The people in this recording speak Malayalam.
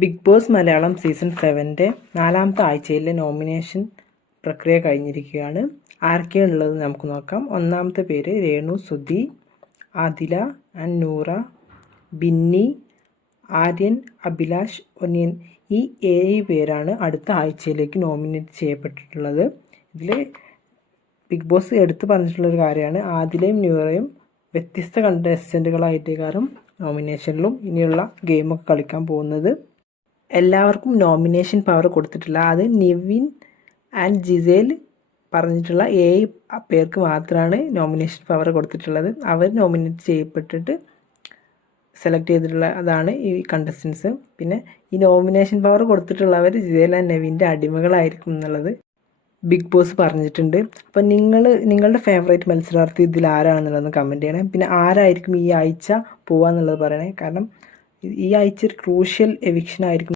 ബിഗ് ബോസ് മലയാളം സീസൺ 7 നാലാമത്തെ ആഴ്ചയിലെ നോമിനേഷൻ പ്രക്രിയ കഴിഞ്ഞിരിക്കുകയാണ്. ആരൊക്കെയാണുള്ളത് നമുക്ക് നോക്കാം. ഒന്നാമത്തെ പേര് രേണു സുധി, ആദില ആൻഡ് നൂറ, ബിന്നി, ആര്യൻ, അഭിലാഷ്, ഒനിയൻ. ഈ 7 പേരാണ് അടുത്ത ആഴ്ചയിലേക്ക് നോമിനേറ്റ് ചെയ്യപ്പെട്ടിട്ടുള്ളത്. ഇതിൽ ബിഗ് ബോസ് എടുത്തു പറഞ്ഞിട്ടുള്ളൊരു കാര്യമാണ്, ആദിലയും നൂറയും വ്യത്യസ്ത കണ്ടസ്റ്റൻറ്റുകളായിട്ട് കാരണം നോമിനേഷനിലും ഇനിയുള്ള ഗെയിമൊക്കെ കളിക്കാൻ പോകുന്നത്. എല്ലാവർക്കും നോമിനേഷൻ പവർ കൊടുത്തിട്ടില്ല. അത് നിവിൻ ആൻഡ് ജിസേൽ പറഞ്ഞിട്ടുള്ള 7 പേർക്ക് മാത്രമാണ് നോമിനേഷൻ പവർ കൊടുത്തിട്ടുള്ളത്. അവർ നോമിനേറ്റ് ചെയ്യപ്പെട്ടിട്ട് സെലക്ട് ചെയ്തിട്ടുള്ള അതാണ് ഈ കണ്ടസ്റ്റൻസ്. പിന്നെ ഈ നോമിനേഷൻ പവർ കൊടുത്തിട്ടുള്ളവർ ജിസേൽ ആൻഡ് നെവിൻ്റെ അടിമകളായിരിക്കും എന്നുള്ളത് ബിഗ് ബോസ് പറഞ്ഞിട്ടുണ്ട്. അപ്പം നിങ്ങളുടെ ഫേവറേറ്റ് മത്സരാർത്ഥി ഇതിൽ ആരാണെന്നുള്ളതെന്ന് കമൻറ്റ് ചെയ്യണേ. പിന്നെ ആരായിരിക്കും ഈ ആഴ്ച പോവാന്നുള്ളത് പറയണേ. കാരണം ഈ ആഴ്ച ഒരു ക്രൂഷ്യൽ എവിക്ഷൻ ആയിരിക്കും